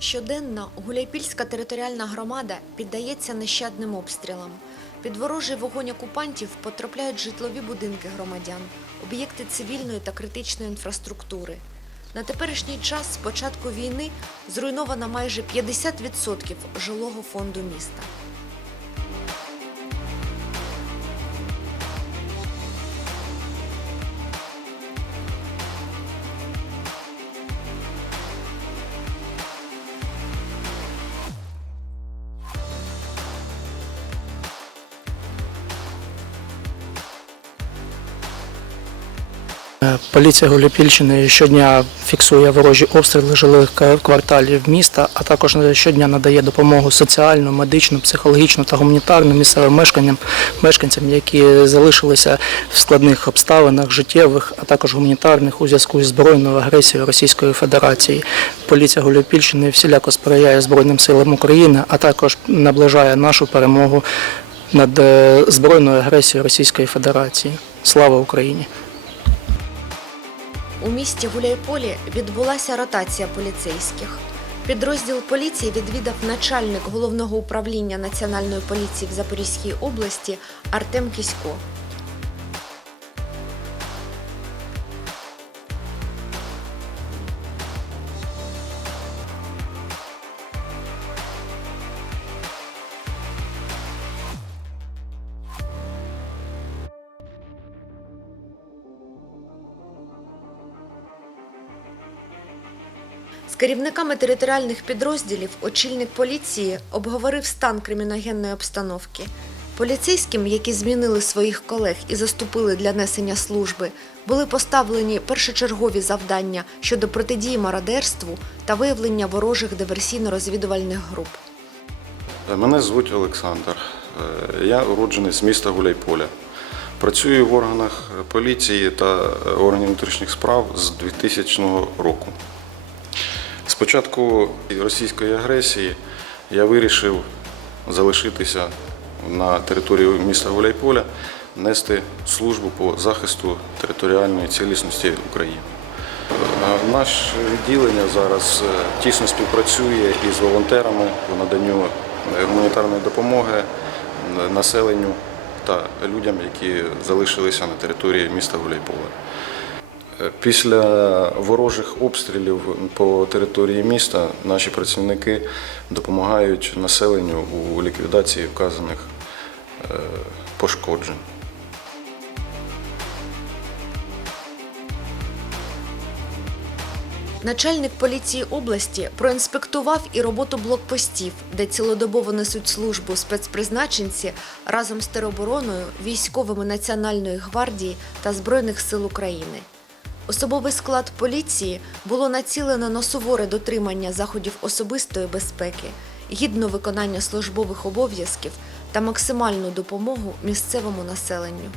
Щоденно Гуляйпільська територіальна громада піддається нещадним обстрілам. Під ворожий вогонь окупантів потрапляють житлові будинки громадян, об'єкти цивільної та критичної інфраструктури. На теперішній час з початку війни зруйновано майже 50% жилого фонду міста. Поліція Гуляпільщини щодня фіксує ворожі обстріли жилих кварталів міста, а також щодня надає допомогу соціальну, медичну, психологічну та гуманітарну місцевим мешканням, мешканцям, які залишилися в складних обставинах життєвих, а також гуманітарних у зв'язку із збройною агресією Російської Федерації. Поліція Гуляпільщини всіляко сприяє Збройним силам України, а також наближає нашу перемогу над е, збройною агресією Російської Федерації. Слава Україні! У місті Гуляйполі відбулася ротація поліцейських. Підрозділ поліції відвідав начальник головного управління Національної поліції в Запорізькій області Артем Кісько. Керівниками територіальних підрозділів очільник поліції обговорив стан криміногенної обстановки. Поліцейським, які змінили своїх колег і заступили для несення служби, були поставлені першочергові завдання щодо протидії мародерству та виявлення ворожих диверсійно-розвідувальних груп. Мене звуть Олександр. Я уроджений з міста Гуляйполя. Працюю в органах поліції та органів внутрішніх справ з 2000 року. З початку російської агресії я вирішив залишитися на території міста Гуляйполя, нести службу по захисту територіальної цілісності України. Е, Наше відділення зараз е, тісно співпрацює із волонтерами по наданню гуманітарної допомоги е, населенню та людям, які залишилися на території міста Гуляйполе. Після ворожих обстрілів по території міста наші працівники допомагають населенню у ліквідації вказаних е, пошкоджень. Начальник поліції області проінспектував і роботу блокпостів, де цілодобово несуть службу спецпризначенці разом з теробороною, військовими Національної гвардії та Збройних сил України. Особовий склад поліції було націлено на суворе дотримання заходів особистої безпеки, гідно виконання службових обов'язків та максимальну допомогу місцевому населенню.